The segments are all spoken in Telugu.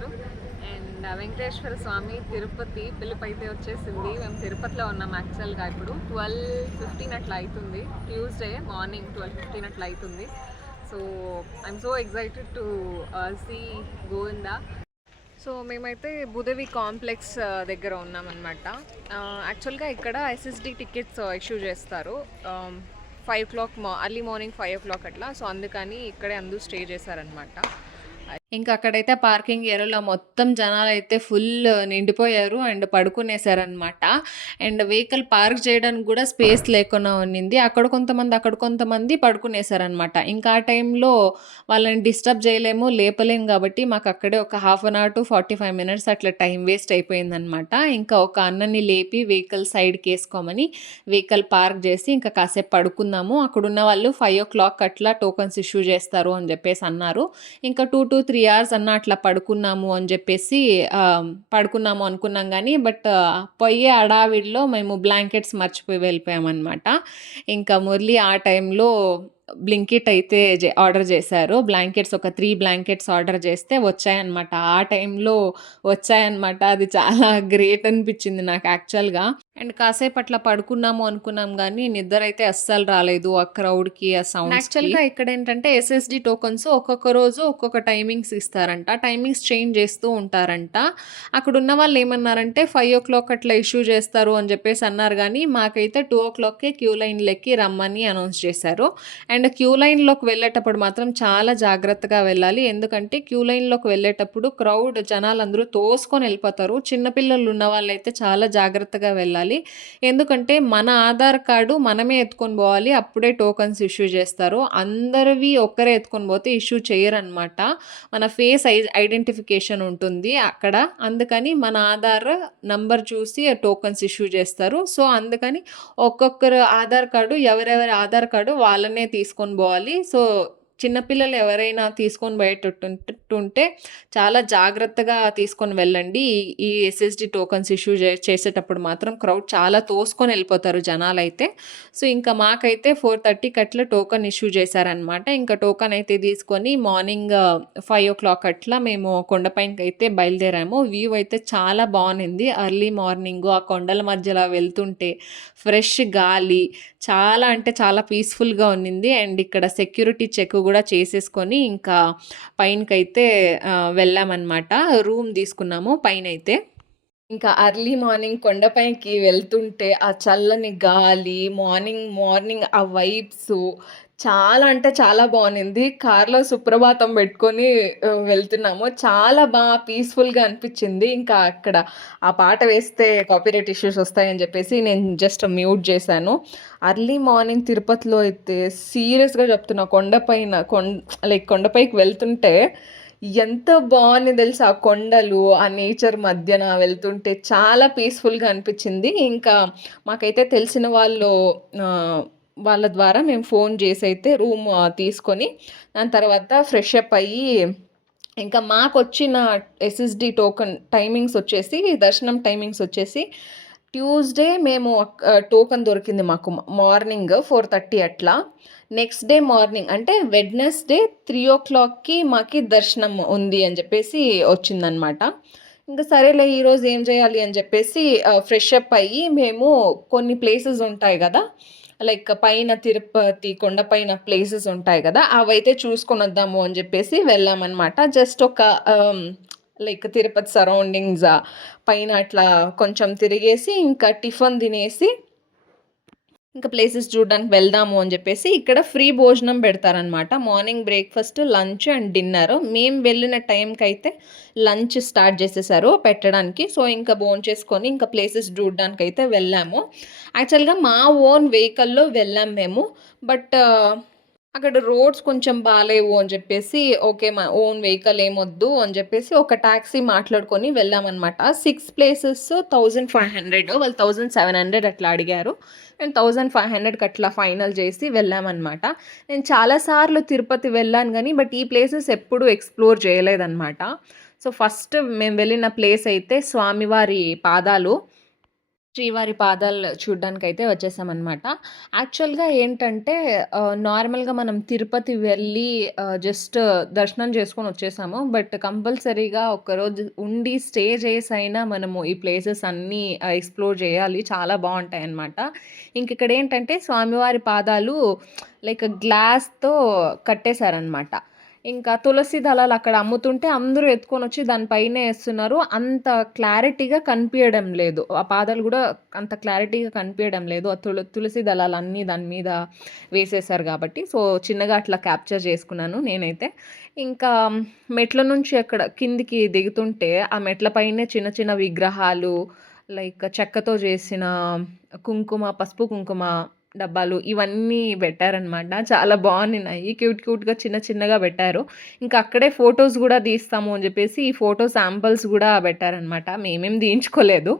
ఉన్నారు. అండ్ వెంకటేశ్వర స్వామి తిరుపతి పిలుపు అయితే వచ్చేసింది. మేము తిరుపతిలో ఉన్నాం యాక్చువల్గా. ఇప్పుడు 12:15 అట్లా అవుతుంది. ట్యూస్డే మార్నింగ్ 12:15 అట్లా అవుతుంది. So I'm so excited to see Govinda. So మేమైతే భూదేవి కాంప్లెక్స్ దగ్గర ఉన్నామన్నమాట. యాక్చువల్గా ఇక్కడ ఎస్ఎస్డి టికెట్స్ ఇష్యూ చేస్తారు 5 o'clock, అర్లీ మార్నింగ్ 5 o'clock అట్లా. సో అందుకని ఇక్కడే అందరూ స్టే చేశారనమాట. ఇంకా అక్కడైతే పార్కింగ్ ఏరియాలో మొత్తం జనాలు అయితే ఫుల్ నిండిపోయారు అండ్ పడుకునేసారనమాట. అండ్ వెహికల్ పార్క్ చేయడానికి కూడా స్పేస్ లేకుండా ఉన్నింది. అక్కడ కొంతమంది పడుకునేసారనమాట. ఇంకా ఆ టైంలో వాళ్ళని డిస్టర్బ్ చేయలేము, లేపలేము కాబట్టి మాకు అక్కడే ఒక 1/2 hour to 45 minutes అట్లా టైం వేస్ట్ అయిపోయిందనమాట. ఇంకా ఒక అన్నని లేపి వెహికల్ సైడ్కి వేసుకోమని వెహికల్ పార్క్ చేసి ఇంకా కాసేపు పడుకుందాము. అక్కడున్న వాళ్ళు 5 o'clock అట్లా టోకన్స్ ఇష్యూ చేస్తారు అని చెప్పేసి అన్నారు. ఇంకా 2 to 3 hours అన్న అట్లా పడుకున్నాము అని చెప్పేసి పడుకున్నాము అనుకున్నాం కానీ బట్ పోయే హడావిడిలో మేము బ్లాంకెట్స్ మర్చిపోయి వెళ్ళిపోయామన్నమాట. ఇంకా మురళి ఆ టైంలో బ్లింకిట్ అయితే ఆర్డర్ చేశారు. బ్లాంకెట్స్ ఒక 3 blankets ఆర్డర్ చేస్తే వచ్చాయన్నమాట. ఆ టైంలో వచ్చాయన్నమాట. అది చాలా గ్రేట్ అనిపించింది నాకు యాక్చువల్గా. అండ్ కాసేపు అట్లా పడుకున్నాము అనుకున్నాం కానీ నిద్ర అయితే అస్సలు రాలేదు ఆ క్రౌడ్కి, ఆ సౌండ్. యాక్చువల్గా ఇక్కడ ఏంటంటే ఎస్ఎస్డి టోకన్స్ ఒక్కొక్క రోజు ఒక్కొక్క టైమింగ్స్ ఇస్తారంట. టైమింగ్స్ చేంజ్ చేస్తూ ఉంటారంట. అక్కడ ఉన్న వాళ్ళు ఏమన్నారంటే 5 o'clock అట్లా ఇష్యూ చేస్తారు అని చెప్పేసి అన్నారు కానీ మాకైతే 2 o'clockకే క్యూ లైన్లెక్కి రమ్మని అనౌన్స్ చేశారు. అండ్ క్యూ లైన్లోకి వెళ్ళేటప్పుడు మాత్రం చాలా జాగ్రత్తగా వెళ్ళాలి. ఎందుకంటే క్యూ లైన్లోకి వెళ్ళేటప్పుడు క్రౌడ్ జనాలందరూ తోసుకొని వెళ్ళిపోతారు. చిన్నపిల్లలు ఉన్న వాళ్ళైతే చాలా జాగ్రత్తగా వెళ్ళాలి. ఎందుకంటే మన ఆధార్ కార్డు మనమే ఎత్తుకొని పోవాలి, అప్పుడే టోకన్స్ ఇష్యూ చేస్తారు. అందరివి ఒక్కరే ఎత్తుకొని పోతే ఇష్యూ చేయరనమాట. మన ఫేస్ ఐడెంటిఫికేషన్ ఉంటుంది అక్కడ. అందుకని మన ఆధార్ నంబర్ చూసి టోకన్స్ ఇష్యూ చేస్తారు. సో అందుకని ఒక్కొక్కరు ఆధార్ కార్డు, ఎవరెవరి ఆధార్ కార్డు వాళ్ళనే తీసుకొని పోవాలి. సో చిన్నపిల్లలు ఎవరైనా తీసుకొని పోయేటట్టుంటే చాలా జాగ్రత్తగా తీసుకొని వెళ్ళండి. ఈ ఎస్ఎస్డి టోకన్స్ ఇష్యూ చేసేటప్పుడు మాత్రం క్రౌడ్ చాలా తోసుకొని వెళ్ళిపోతారు జనాలైతే. సో ఇంకా మాకైతే 4:30కి అట్లా టోకన్ ఇష్యూ చేశారనమాట. ఇంకా టోకన్ అయితే తీసుకొని మార్నింగ్ 5 o'clock అట్లా మేము కొండపైనకి అయితే బయలుదేరాము. వ్యూ అయితే చాలా బాగుంది. అర్లీ మార్నింగ్ ఆ కొండల మధ్యలో వెళ్తుంటే ఫ్రెష్ గాలి చాలా అంటే చాలా పీస్ఫుల్గా ఉన్నింది. అండ్ ఇక్కడ సెక్యూరిటీ చెక్ కూడా చేసేసుకొని ఇంకా పైనకైతే వెళ్ళామన్నమాట. రూమ్ తీసుకున్నాము పైనైతే. ఇంకా అర్లీ మార్నింగ్ కొండపైకి వెళ్తుంటే ఆ చల్లని గాలి, మార్నింగ్ ఆ వైబ్స్ చాలా అంటే చాలా బాగుంది. కార్లో సుప్రభాతం పెట్టుకొని వెళ్తున్నాము. చాలా పీస్ఫుల్గా అనిపించింది. ఇంకా అక్కడ ఆ పాట వేస్తే కాపీరైట్ ఇష్యూస్ వస్తాయని చెప్పేసి నేను జస్ట్ మ్యూట్ చేశాను. అర్లీ మార్నింగ్ తిరుపతిలో అయితే సీరియస్గా చెప్తున్నా, కొండపైకి వెళ్తుంటే ఎంత బాగుంది తెలుసా. ఆ కొండలు, ఆ నేచర్ మధ్యన వెళ్తుంటే చాలా పీస్ఫుల్గా అనిపించింది. ఇంకా మాకైతే తెలిసిన వాళ్ళ ద్వారా మేము ఫోన్ చేసి అయితే రూమ్ తీసుకొని దాని తర్వాత ఫ్రెష్ అప్ అయ్యి ఇంకా మాకు వచ్చిన ఎస్ఎస్డి టోకన్ టైమింగ్స్ వచ్చేసి, దర్శనం టైమింగ్స్ వచ్చేసి ట్యూస్డే మేము టోకన్ దొరికింది మాకు మార్నింగ్ 4:30 అట్లా. నెక్స్ట్ డే మార్నింగ్ అంటే వెడ్నెస్డే 3 o'clockకి మాకు దర్శనం ఉంది అని చెప్పేసి వచ్చిందనమాట. ఇంకా సరేలే ఈరోజు ఏం చేయాలి అని చెప్పేసి ఫ్రెష్ అప్ అయ్యి మేము కొన్ని ప్లేసెస్ ఉంటాయి కదా, లైక్ పైన తిరుపతి కొండపైన ప్లేసెస్ ఉంటాయి కదా, అవైతే చూసుకొని వద్దాము అని చెప్పేసి వెళ్ళామన్నమాట. జస్ట్ ఒక లైక్ తిరుపతి సరౌండింగ్స్ పైన అట్లా కొంచెం తిరిగేసి ఇంకా టిఫిన్ తినేసి ఇంకా ప్లేసెస్ చూడడానికి వెళ్దాము అని చెప్పేసి ఇక్కడ ఫ్రీ భోజనం పెడతారనమాట. Morning breakfast, lunch and dinner. మేము వెళ్ళిన టైంకి అయితే లంచ్ స్టార్ట్ చేసేసారు పెట్టడానికి. సో ఇంకా భోంచేసుకొని ఇంకా ప్లేసెస్ చూడడానికి అయితే వెళ్ళాము. యాక్చువల్గా మా ఓన్ వెహికల్లో వెళ్ళాం మేము. బట్ అక్కడ రోడ్స్ కొంచెం బాగాలేవు అని చెప్పేసి ఓకే మా ఓన్ వెహికల్ ఏమొద్దు అని చెప్పేసి ఒక ట్యాక్సీ మాట్లాడుకొని వెళ్ళామన్నమాట. 6 places 1500, వాళ్ళు 1700 అట్లా అడిగారు. నేను 1500కి అట్లా ఫైనల్ చేసి వెళ్ళామన్నమాట. నేను చాలాసార్లు తిరుపతి వెళ్ళాను కానీ బట్ ఈ ప్లేసెస్ ఎప్పుడూ ఎక్స్ప్లోర్ చేయలేదన్నమాట. సో ఫస్ట్ మేము వెళ్ళిన ప్లేస్ అయితే స్వామివారి పాదాలు. శ్రీవారి పాదాలు చూడ్డానికైతే వచ్చేసామనమాట. యాక్చువల్‌గా ఏంటంటే నార్మల్‌గా మనం తిరుపతి వెళ్ళి జస్ట్ దర్శనం చేసుకొని వచ్చేసాము. బట్ కంపల్సరీగా ఒక్కరోజు ఉండి స్టే చేసైనా మనము ఈ ప్లేసెస్ అన్నీ ఎక్స్‌ప్లోర్ చేయాలి. చాలా బావుంటాయన్నమాట. ఇంకిక్కడేంటంటే స్వామివారి పాదాలు లైక్ గ్లాస్‌తో కట్టేశారనమాట. ఇంకా తులసి దళాలు అక్కడ అమ్ముతుంటే అందరూ ఎత్తుకొనొచ్చి దాని పైనే ఏస్తున్నారు. అంత క్లారిటీగా కనిపియడం లేదు. ఆ పాదాలు గూడా అంత క్లారిటీగా కనిపియడం లేదు. ఆ తులసి దళాలన్నీ దాని మీద వేసేశారు గాబట్టి. సో, చిన్నగా అట్లా క్యాప్చర్ చేసుకున్నాను నేనైతే. ఇంకా మెట్ల నుంచి అక్కడ కిందికి దిగుతుంటే, ఆ మెట్ల పైనే చిన్న చిన్న విగ్రహాలు, లైక్ చెక్కతో చేసిన పసుపు, కుంకుమ డబ్బాలు ఇవన్నీ పెట్టారనమాట. చాలా బావున్నినాయి. క్యూట్‌గా చిన్న చిన్నగా పెట్టారు. ఇంకా అక్కడే ఫోటోస్ గూడా తీస్తాము అని జెప్పేసి, ఈ ఫోటో శాంపిల్స్ గూడా పెట్టారనమాట. మేమేం తీయించుకోలేదు.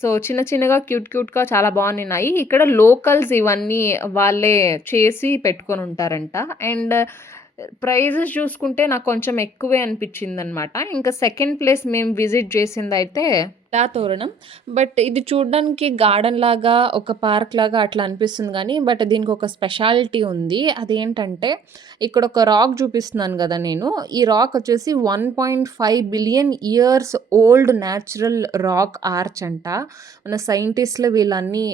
సో, చిన్న చిన్నగా క్యూట్‌గా చాలా బావున్నినాయి. ఇక్కడ లోకల్స్ ఇవన్నీ వాళ్ళే చేసి పెట్టుకొనుంటారంట. అండ్ ప్రైజెస్ చూసుకుంటే నాకు కొంచెం ఎక్కువే అనిపిచ్చిందనమాట. ఇంకా సెకండ్ ప్లేస్ మేము విజిట్ చేసిందయితే తోరణం. బట్ ఇది చూడ్డానికి గార్డెన్‌లాగా, ఒక పార్క్‌లాగా అట్లా అనిపిస్తుంది గానీ, బట్ దీనికొక స్పెషాలిటీ ఉంది. అదేంటంటే, ఇక్కడొక రాక్ చూపిస్తున్నాను గదా నేను. ఈ రాక్ వచ్చేసి 1.5 billion years old natural rock arch అంట. మన సైంటిస్ట్‌లు వీళ్ళన్నీ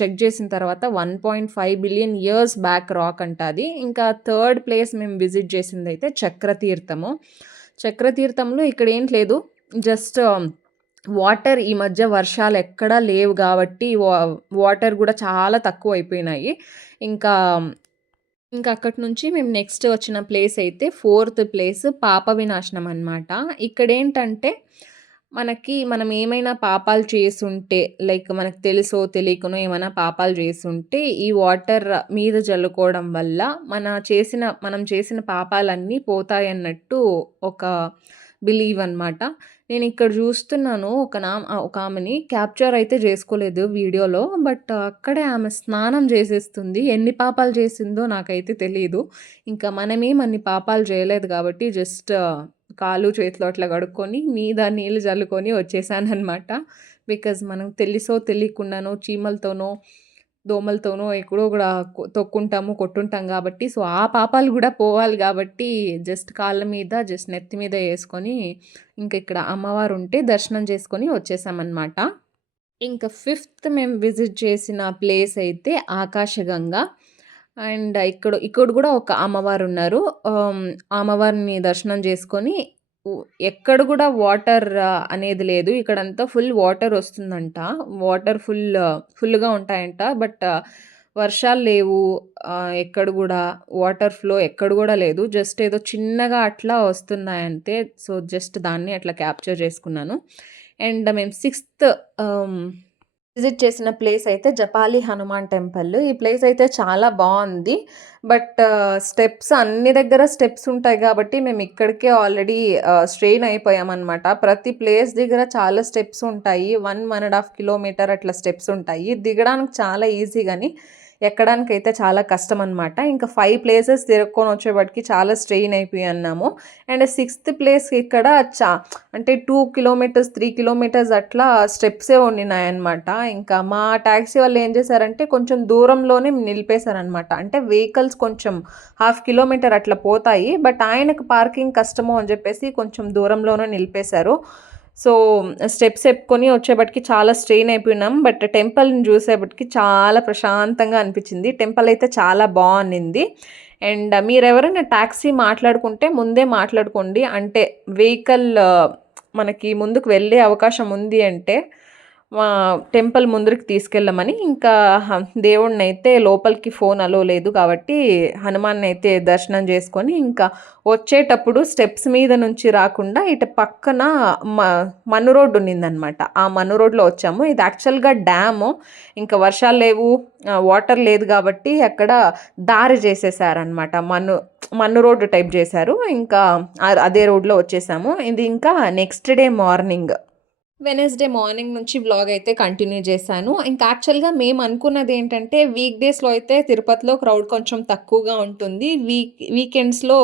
చెక్ చేసిన తర్వాత 1.5 బిలియన్ ఇయర్స్ బ్యాక్ రాక్ అంట అది. ఇంకా థర్డ్ ప్లేస్ మేము విజిట్ చేసిందయితే చక్రతీర్థము. చక్రతీర్థంలో ఇక్కడేం లేదు. జస్ట్ వాటర్ ఈ మధ్య వర్షాలెక్కడా లేవు గాబట్టి వాటర్ గూడా చాలా తక్కువయిపోయినాయి. ఇంకా, ఇంకా అక్కడి నుంచి మేము నెక్స్ట్ వచ్చిన ప్లేస్ అయితే ఫోర్త్ ప్లేస్ పాప వినాశనం అనమాట. ఇక్కడేంటంటే మనం ఏమైనా పాపాలు చేసుంటే, లైక్ మనకు తెలుసో తెలియకనో ఏమైనా పాపాలు చేసుంటే ఈ వాటర్ మీద జల్లుకోవడం వల్ల మనం చేసిన పాపాలన్నీ పోతాయన్నట్టు ఒక బిలీవ్ అనమాట. నేనిక్కడ చూస్తున్నాను ఒక ఆమెని క్యాప్చర్ అయితే చేసుకోలేదు వీడియోలో. బట్ అక్కడే ఆమె స్నానం చేసేస్తుంది. ఎన్ని పాపాలు చేసిందో నాకైతే తెలీదు. ఇంకా మనమేం అన్ని పాపాలు చేయలేదు కాబట్టి జస్ట్ కాళ్ళు, చేతులు అట్లా కడుక్కొని మీద నీళ్ళు జల్లుకొని వచ్చేసాననమాట. బికాజ్ మనం తెలుసో తెలియకుండానో చీమలతోనో, దోమలతోనో ఎక్కడో గూడా తొక్కుంటాము, కొట్టుంటాం గాబట్టి, సో, ఆ పాపాలు గూడా పోవాలి గాబట్టి, జస్ట్ కాళ్ళ మీద, జస్ట్ నెత్తి మీద యేసుకొని, ఇక్కడ అమ్మవారుంటే దర్శనం చేసుకొని వచ్చేసామనమాట. ఇంకా ఫిఫ్త్ మేము విజిట్ చేసిన ప్లేస్ అయితే ఆకాశగంగ. అండ్ ఇక్కడ గూడా ఒక అమ్మవారున్నారు. అమ్మవారిని దర్శనం చేసుకొని ఉ ఎక్కడ గూడా వాటర్ అనేది లేదు. ఇక్కడంతా ఫుల్ వాటర్ వస్తుందంట. వాటర్ ఫుల్‌గా ఉంటాయంట. బట్ వర్షాలు లేవు. ఎక్కడ గూడా వాటర్ ఫ్లో ఎక్కడ గూడా లేదు. జస్ట్ ఏదో చిన్నగా అట్లా వస్తున్నాయంతే. సో, జస్ట్ దాన్ని అట్లా క్యాప్చర్ చేసుకున్నాను. అండ్ మేము సిక్స్త్ విజిట్ చేసిన ప్లేస్ అయితే జపాలి హనుమాన్ టెంపుల్. ఈ ప్లేస్ అయితే చాలా బావుంది. బట్ స్టెప్స్ అన్ని దగ్గర స్టెప్స్ ఉంటాయి గాబట్టి మేము ఇక్కడికే ఆల్రెడీ స్ట్రెయిన్ అయిపోయామనమాట. ప్రతి ప్లేస్ దగ్గర చాలా స్టెప్స్ ఉంటాయి. 1.5 కిలోమీటర్ అట్లా స్టెప్స్ ఉంటాయి. దిగడానికి చాలా ఈజీ గానీ ఎక్కడానికైతే చాలా కష్టమనమాట. ఇంకా 5 ప్లేసెస్ తిరుక్కొని వచ్చేప్పటికి చాలా స్ట్రెయిన్ అయిపోయాన్నాము. అండ్ సిక్స్త్ ప్లేస్ ఇక్కడ అంటే 2 కిలోమీటర్స్, 3 కిలోమీటర్స్ అట్లా స్టెప్సే ఉండినాయన్నమాట. ఇంకా మా టాక్సీ వాళ్ళు ఏం చేశారంటే కొంచెం దూరంలోనే నిలిపేశారనమాట. అంటే వెహికల్స్ కొంచెం 1/2 కిలోమీటర్ అట్లా పోతాయి. బట్ ఆయనకు పార్కింగ్ కష్టము అని చెప్పేసి కొంచెం దూరంలోనే నిలిపేశారు. సో, స్టెప్స్ ఎక్కుకొని వచ్చేప్పటికి చాలా స్ట్రెయిన్ అయిపోయినాం. బట్ టెంపుల్‌ని చూసేప్పటికి చాలా ప్రశాంతంగా అనిపించింది. టెంపుల్ అయితే చాలా బావున్నింది. అండ్ మీరెవరైనా టాక్సీ మాట్లాడుకుంటే ముందే మాట్లాడుకోండి. అంటే వెహికల్ మనకి ముందుకు వెళ్ళే అవకాశం ఉంది అంటే టెంపుల్ ముందరికి తీసుకెళ్ళమని. ఇంకా దేవుడినైతే లోపలికి ఫోన్ అలో లేదు కాబట్టి హనుమాన్నయితే దర్శనం చేసుకొని ఇంకా వచ్చేటప్పుడు స్టెప్స్ మీద నుంచి రాకుండా ఇటు పక్కన మన్ను రోడ్డు ఉన్నిందనమాట. ఆ మన్ను రోడ్లో వచ్చాము. ఇది యాక్చువల్‌గా డ్యాము. ఇంకా వర్షాలు లేవు, వాటర్ లేదు కాబట్టి అక్కడ దారి చేసేసారనమాట. మన్ను రోడ్డు టైప్ చేశారు. ఇంకా అదే రోడ్లో వచ్చేసాము. ఇది ఇంకా next day morning. Wednesday morning నుంచి వ్లాగ్ అయితే కంటిన్యూ చేశాను. ఇంకా యాక్చువల్‌గా మేము అనుకున్నదేంటంటే, వీక్ డేస్‌లో అయితే తిరుపతిలో క్రౌడ్ కొంచెం తక్కువగా ఉంటుంది. వీకెండ్స్‌లో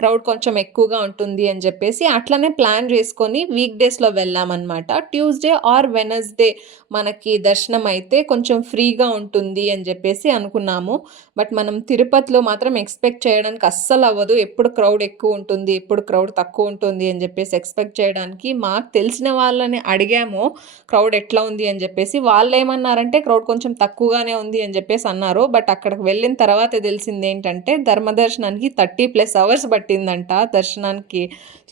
క్రౌడ్ కొంచెం ఎక్కువగా ఉంటుంది అని చెప్పేసి అట్లనే ప్లాన్ చేసుకొని వీక్ డేస్‌లో వెళ్ళామనమాట. ట్యూస్‌డే ఆర్ వెడ్నెస్‌డే మనకి దర్శనం అయితే కొంచెం ఫ్రీగా ఉంటుంది అని చెప్పేసి అనుకున్నాము. బట్ మనం తిరుపతిలో మాత్రం ఎక్స్‌పెక్ట్ చేయడానికి అస్సలవ్వదు. ఎప్పుడు క్రౌడ్ ఎక్కువుంటుంది, ఎప్పుడు క్రౌడ్ తక్కువుంటుంది అని చెప్పేసి ఎక్స్‌పెక్ట్ చేయడానికి మాకు తెలిసిన వాళ్ళని అడిగాము క్రౌడ్ ఎట్లా ఉంది అని చెప్పేసి. వాళ్ళేమన్నారంటే క్రౌడ్ కొంచెం తక్కువగానే ఉంది అని చెప్పేసి అన్నారు. బట్ అక్కడికి వెళ్ళిన తర్వాత తెలిసిందేంటంటే ధర్మదర్శనానికి 30+ అవర్స్ పట్టిందంట దర్శనానికి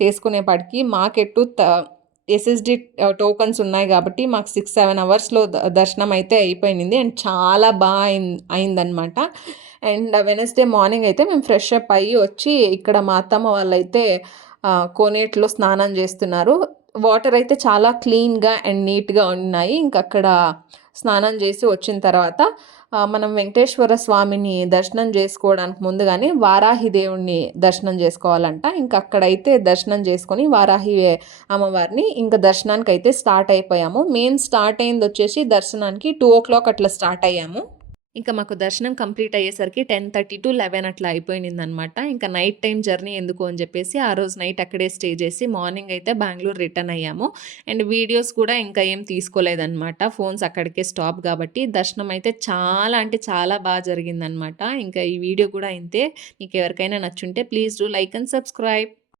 చేసుకునేపాటికి. మాకెట్టు ఎస్ఎస్‌డి టోకన్స్ ఉన్నాయి కాబట్టి మాకు 6, 7 అవర్స్‌లో దర్శనం అయితే అయిపోయింది. అండ్ చాలా అయిందనమాట. అండ్ వెడ్నెస్‌డే మార్నింగ్ అయితే మేము ఫ్రెష్ అప్ అయ్యి వచ్చి ఇక్కడ మా అత్తమ్మ వాళ్ళైతే కోనేటిలో స్నానం చేస్తున్నారు. వాటర్ అయితే చాలా క్లీన్‌గా అండ్ నీట్‌గా ఉన్నాయి. ఇంకక్కడ స్నానం చేసి వచ్చిన తర్వాత మనం వెంకటేశ్వర స్వామిని దర్శనం చేసుకోవడానికి ముందుగానే వారాహి దేవుడిని దర్శనం చేసుకోవాలంట. ఇంక అక్కడైతే దర్శనం చేసుకొని వారాహి అమ్మవారిని ఇంక దర్శనానికైతే స్టార్ట్ అయిపోయాము. మేము స్టార్ట్ అయిందొచ్చేసి దర్శనానికి 2:00 అట్లా స్టార్ట్ అయ్యాము. ఇంకా మాకు దర్శనం కంప్లీట్ అయ్యేసరికి 10:30-11 అట్లా అయిపోయిందనమాట. ఇంకా నైట్ టైమ్ జర్నీ ఎందుకు అని చెప్పేసి ఆ రోజు నైట్ అక్కడే స్టే చేసి మార్నింగ్ అయితే బెంగుళూరు రిటర్న్ అయ్యాము. అండ్ వీడియోస్ కూడా ఇంకా ఏం తీసుకోలేదనమాట. ఫోన్స్ అక్కడికే స్టాప్ కాబట్టి దర్శనం అయితే చాలా అంటే చాలా బాగా జరిగిందనమాట. ఇంకా ఈ వీడియో కూడా ఇంతే. మీకు ఎవరికైనా నచ్చుంటే please do like and subscribe.